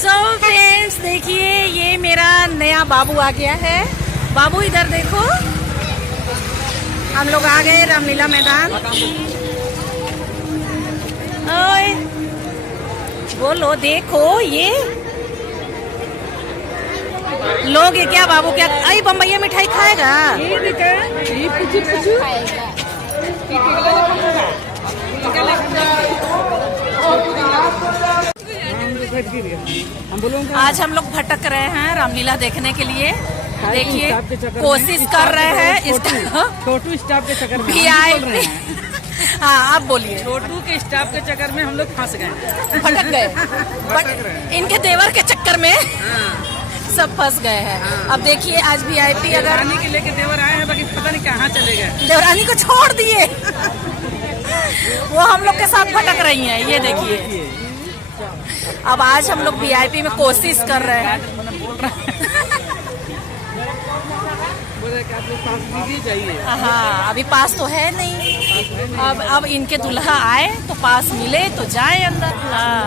So friends देखिए, ये मेरा नया बाबू आ गया है। बाबू इधर देखो, हम लोग आ गए रामलीला मैदान। ओए बोलो, देखो ये लोग, ये क्या बाबू, क्या आई बम्बैया मिठाई खाएगा? आज हम लोग भटक रहे हैं रामलीला देखने के लिए। देखिए, कोशिश कर रहे हैं छोटू स्टाफ के चक्कर में VIP। हाँ आप बोलिए। छोटू के स्टाफ के चक्कर में हम लोग फंस गए, भटक गए, बट इनके देवर के चक्कर में सब फंस गए हैं। अब देखिए, आज VIP अगर रानी के लेके देवर आए हैं, बाकी पता नहीं कहाँ चले गए। देवरानी को छोड़ दिए। वो हम लोग के साथ भटक रही हैं। ये देखिए, अब आज हम लोग VIP में कोशिश कर रहे हैं। हाँ, अभी पास तो है नहीं। अब इनके दुल्हा आए तो पास मिले तो जाए अंदर। हाँ,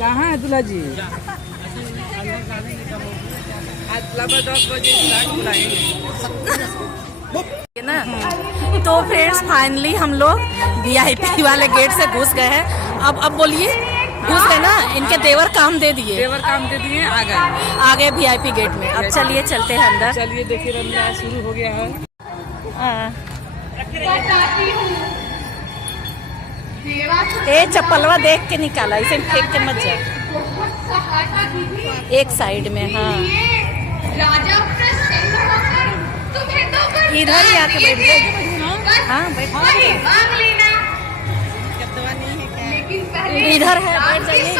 कहाँ है दूल्हा जी? आज 10 बजे ना। तो फ्रेंड्स फाइनली हम लोग VIP वाले गेट से घुस गए हैं। अब बोलिए, घुस गए ना? इनके देवर काम दे दिए, आ गए आगे VIP गेट में। अब चलिए चलते हैं अंदर। चलिए देखिए, रमजान शुरू हो गया है। ए चप्पलवा देख के निकाला, इसे फेंक के मत जा। एक साइड में। हाँ, इधर ही आके बैठ जाओ। हाँ बैठ, इधर है, बैठ जाइए।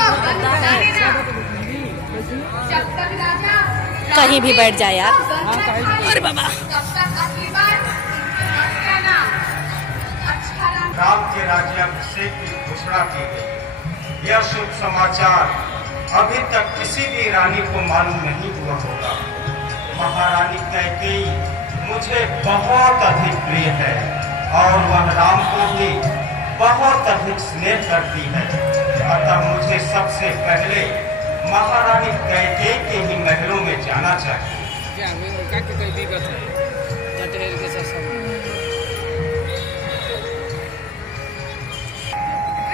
कहीं भी बैठ जाए यार। अरे बाबा, राम के राज्याभिषेक की घोषणा की गई। यह शुभ समाचार अभी तक किसी भी रानी को मालूम नहीं हुआ होगा। महारानी कैकेयी मुझे बहुत अधिक प्रिय है और वह राम को भी बहुत अधिक स्नेह करती है। अतः मुझे सबसे पहले महारानी कैकेयी के ही महलों में जाना चाहिए।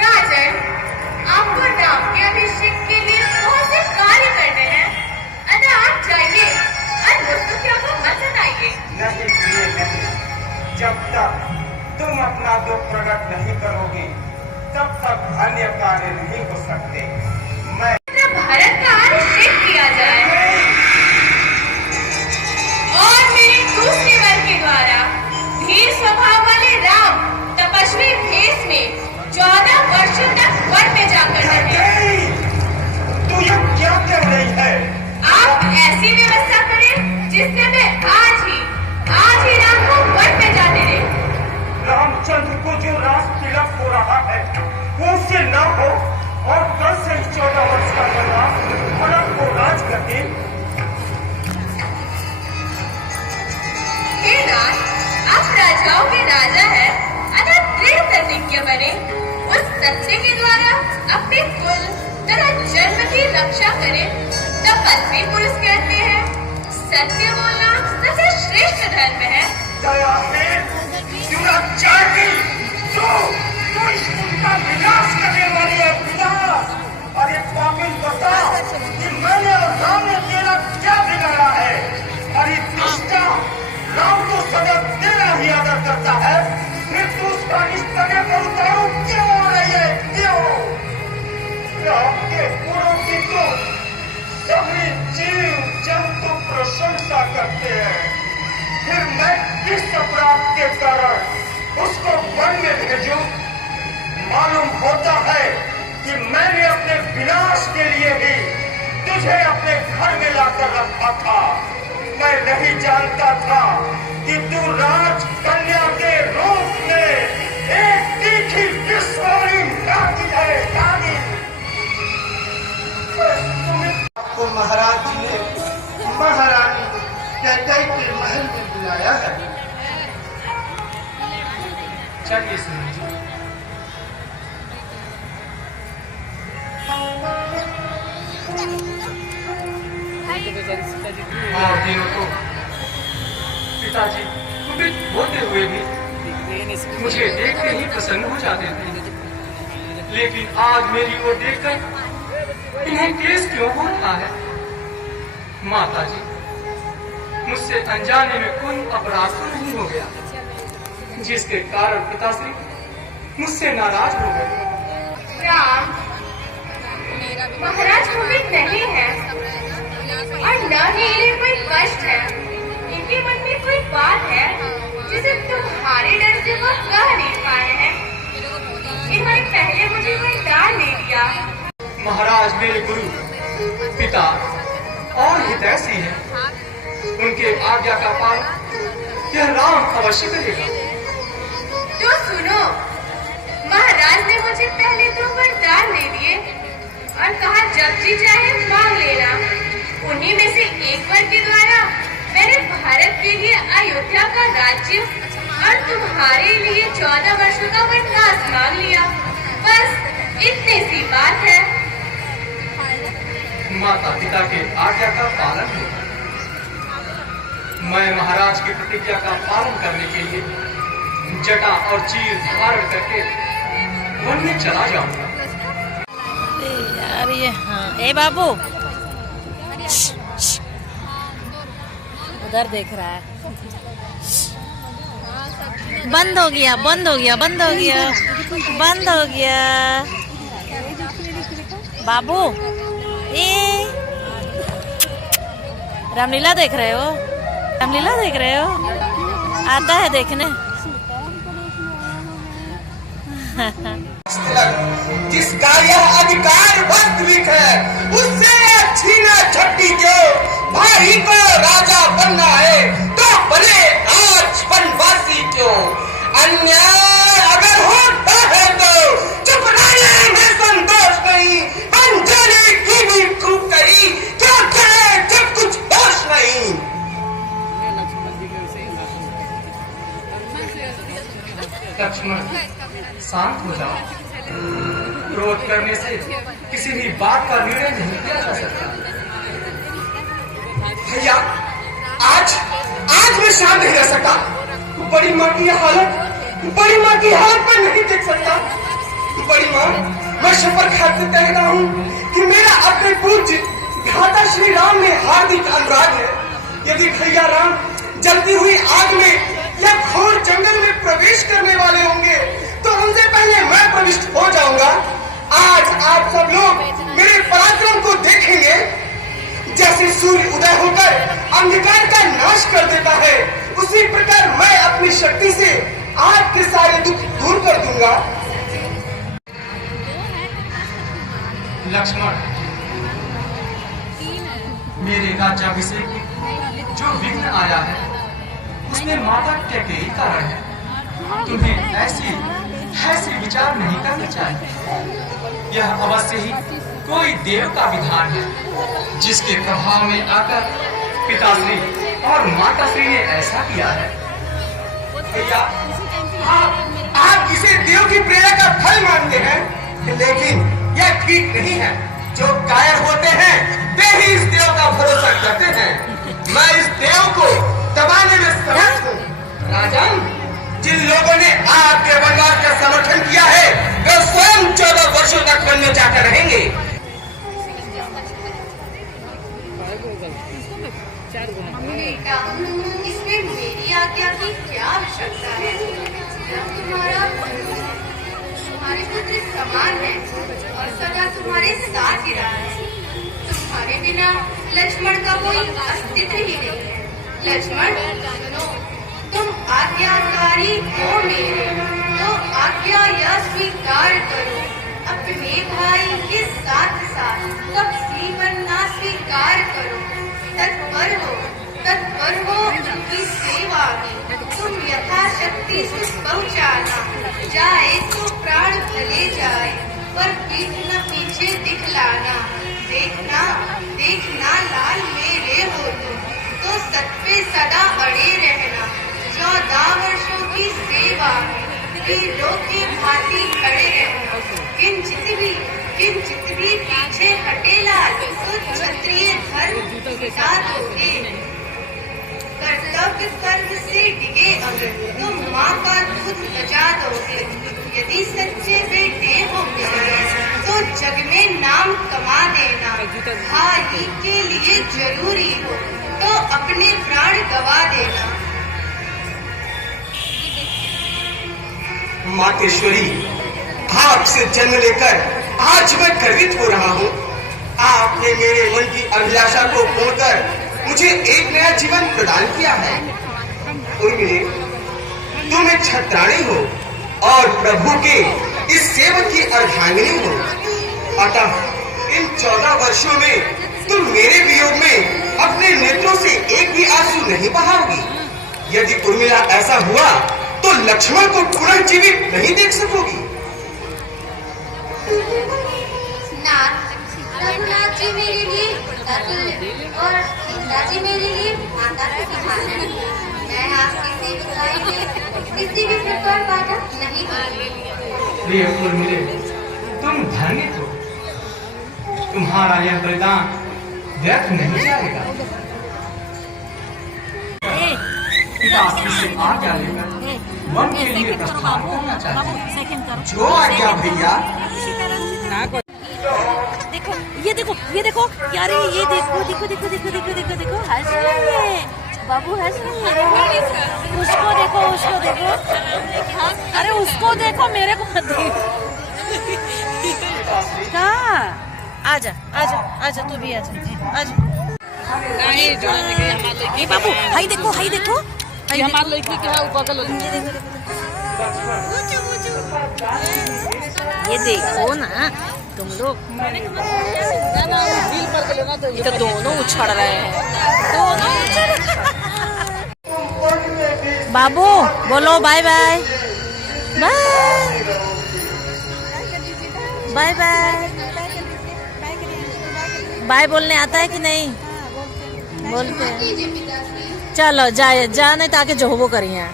राजन, आपको राम के अभिषेक के लिए बहुत से कार्य करने हैं। अतः आप जाइए और दोस्तों की आपको मत सताइए। नहीं प्रिय नहीं, जब तक तुम अपना दुख प्रकट नहीं करोगे तब तक अन्य कार्य नहीं हो सकते। मैं भारत का अभिषेक किया जाए और मेरे दूसरे वर के द्वारा धीर स्वभाव वाले राम तपस्वी भेष में 14 वर्षों तक वन में जाकर रहे। तू ये क्या कह रही है? आप ऐसी व्यवस्था करें जिससे मैं आज ही राम को वन में जाने दे। रामचंद्र को जो राज तिलक हो रहा है वो उससे न हो और कल से 14 वर्ष का वनवास भरत को राज करके। हे राज, आप राजाओं के राजा है, अतः दृढ़ प्रतिज्ञा बने उस सत्य के द्वारा अपने कुल तथा जन्म की रक्षा करें। तपस्वी पुरुष कहते हैं, सत्य बोलना सबसे श्रेष्ठ धर्म है। दया है दुराचारी, तू इस मुल्क का विनाश करने वाली है। विनाश! अरे पापिन, बता कि मैंने और राम ने तेरा क्या बिगाड़ा है? अरे दुष्टा, राम तो सदैव तेरा ही आदर करता है, फिर तू उसका निस्तने पर उतारू क्यों हो रही है? क्यों? राम के गुणों की तो सभी जीव जंतु प्रशंसा करते हैं, फिर मैं किस अपराध के कारण उसको वन में भेजूं? मालूम होता है कि मैंने अपने विनाश के लिए ही तुझे अपने घर में लाकर रखा था। मैं नहीं जानता था कि तू राज कन्या के रूप में एक तीखी विस्फोरी नागी है। नागी! आपको महाराज जी ने महारानी कैकेयी के महल में बुलाया है। चलिए सुनिए। और दिनों को पिताजी कुपित होते हुए भी मुझे देखते ही प्रसन्न हो जाते थे, लेकिन आज मेरी ओर देखकर इन्हें क्लेश क्यों हो रहा है? माता जी, मुझसे अनजाने में कोई अपराध तो नहीं हो गया जिसके कारण पिताश्री मुझसे नाराज हो गए? राम, महाराज कुपित नहीं है और न ही इन्हें कोई कष्ट है। इनके मन में कोई बात है जिसे तुम्हारे डर से वो कह नहीं पाए हैं। इन्होंने पहले मुझे कोई डाल नहीं दिया। महाराज मेरे गुरु, पिता और हितैषी हैं। उनके आज्ञा का पालन यह राम अवश्य करेगा। तो सुनो, महाराज ने मुझे पहले तो वरदान दे दिए और कहा जब जी चाहे मांग लेना। उन्हीं में से एक वर के द्वारा मैंने भारत के लिए अयोध्या का राज्य और तुम्हारे लिए 14 वर्षों का वनवास मांग लिया। बस इतनी सी बात है। माता पिता के आज्ञा का पालन होगा। मैं महाराज की प्रतिज्ञा का पालन करने के लिए जटा और चीर धारण करके वन में चला जाऊंगा। यार ये हाँ, ए बाबू उधर देख रहा है। बंद हो गया, बंद हो गया, बंद हो गया, बंद हो गया। बाबू ए रामलीला देख रहे हो? रामलीला देख रहे हो? आता है देखने। जिसका यह अधिकार वास्तविक है उससे छीना झपटी क्यों? भाई को राजा बनना है तो बने आज वनवासी क्यों? अन्याय अगर होता है तो चुप रहने में संतोष नहीं, बन जाने की भी खूब कही क्यों करे जब कुछ होश नहीं। लक्ष्मण शांत हो जाओ। क्रोध करने से किसी भी बात का निर्णय नहीं किया जा सकता। भैया आज मैं शांत नहीं रह सकता। बड़ी माँ की हालत पर नहीं देख सकता। बड़ी माँ, मैं शपथ खाते कहता हूँ कि मेरा अपने पूज्य भ्राता श्री राम में हार्दिक अनुराग है। यदि भैया राम जलती हुई आग में या घोर जंगल में प्रवेश करने वाले होंगे तो उनसे पहले मैं प्रविष्ट हो जाऊंगा। आज आप सब लोग मेरे पराक्रम को देखेंगे। जैसे सूर्य उदय होकर अंधकार का नाश कर देता है, उसी प्रकार मैं अपनी शक्ति से आपके सारे दुख दूर कर दूंगा। लक्ष्मण, मेरे राज्याभिषेक में जो विघ्न आया है उसमें माता के कारण है। तुम्हें ऐसी विचार नहीं करनी चाहिए। यह अवश्य ही कोई देव का विधान है जिसके प्रभाव में आकर पिताश्री और माताश्री ने ऐसा किया है। भैया, आप इसे देव की प्रेरणा का फल मानते हैं, लेकिन यह ठीक नहीं है। जो कायर होते हैं वे ही इस देव का भरोसा करते हैं। मैं इस देव को दबाने में समर्थ हूँ। राजन, जिन लोगों ने आपके वनवास का समर्थन किया है वे स्वयं 14 वर्षों तक वन में जाकर रहेंगे। बेटा, इसमें मेरी आज्ञा की क्या आवश्यकता है? तुम्हारे पुत्र समान है और सदा तुम्हारे साथ ही रहा है। तुम्हारे बिना लक्ष्मण का कोई अस्तित्व ही नहीं है। लक्ष्मण, तुम आज्ञाकारी हो मेरे, तो आज्ञा यह स्वीकार करो। अपने भाई के साथ साथ कपसी बनना स्वीकार करो। तत्पर हो उनकी सेवा में। तुम यथाशक्ति सुख पहुँचाना। जाए तो प्राण भले जाए, पर पीठ न पीछे दिखलाना। देखना लाल मेरे हो तुम, तो सत पे सदा अड़े रहना। 14 वर्षों की सेवा में वीरों की भांति खड़े रहना। किंचित भी पीछे हटे लाल, तो साथ होते। कर्तव्य कर्म से डिगे अगर तुम माँ का दूध बचा दोगे। यदि सच्चे बेटे हो मेरे तो जग में नाम कमा देना। भाई के लिए जरूरी हो तो अपने प्राण गवा देना। मातेश्वरी, आपसे जन्म लेकर आज मैं गर्वित हो रहा हूँ। आपने मेरे मन की अभिलाषा को तोड़कर मुझे एक नया जीवन प्रदान किया है। तुम एक छत्राणी हो और प्रभु के इस सेवक की अर्धांगिनी हो। अतः इन 14 वर्षों में तुम मेरे वियोग में अपने नेत्रों से एक भी आंसू नहीं बहाओगी। यदि उर्मिला ऐसा हुआ तो लक्ष्मण को पुनर्जीवित नहीं देख सकोगी। रघुनाथ जी मेरे लिए अतुल्य और सीता जी मेरे लिए माता के समान है। मैं आपकी सेविकाई में किसी भी प्रकार बाधा नहीं करूंगी। प्रिय उर्मिले, तुम धन्य हो। तुम्हारा यह बलिदान व्यर्थ नहीं जाएगा। पिता से आज्ञा लेकर वन के लिए प्रस्थान करना चाहते हैं। जो आज्ञा भैया। देखो ये देखो यार, ये देखो हंस रही है बाबू, हंस रही है। उसको देखो अरे उसको देखो, मेरे को मत देखो। कहाँ? आजा तू भी आजा। नहीं जोड़ा देखिए हमारे लड़की ए बाबू, हाई देखो ये हमारे लड़की के है वो बगल वाली। ये देखो ना तुम लोग, दिल पर गले ना तो ये तो दोनों उछड़ रहे हैं, दोनों उछड़। बाबू बोलो बाय बाय बाय बोलने आता है कि नहीं? बोलते हैं। चलो जा नहीं ताकि जो वो करिए।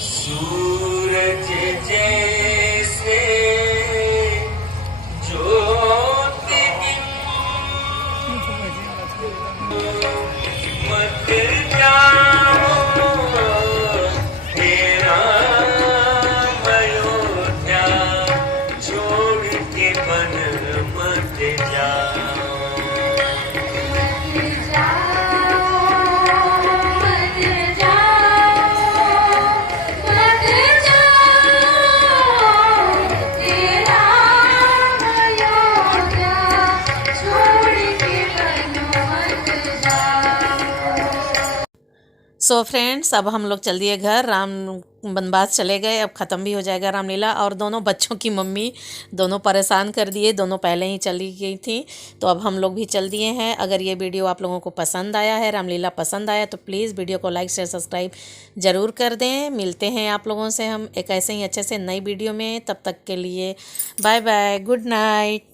सूरज जैसे ज्योति मत जाओ तेरा अयोध्या छोड़ के मन मत जाओ। सो फ्रेंड्स, अब हम लोग चल दिए घर। राम वनवास चले गए, अब ख़त्म भी हो जाएगा रामलीला। और दोनों बच्चों की मम्मी दोनों परेशान कर दिए, दोनों पहले ही चली गई थी, तो अब हम लोग भी चल दिए हैं। अगर ये वीडियो आप लोगों को पसंद आया है, रामलीला पसंद आया, तो प्लीज़ वीडियो को लाइक शेयर सब्सक्राइब ज़रूर कर दें। मिलते हैं आप लोगों से हम एक ऐसे ही अच्छे से नई वीडियो में। तब तक के लिए बाय बाय, गुड नाइट।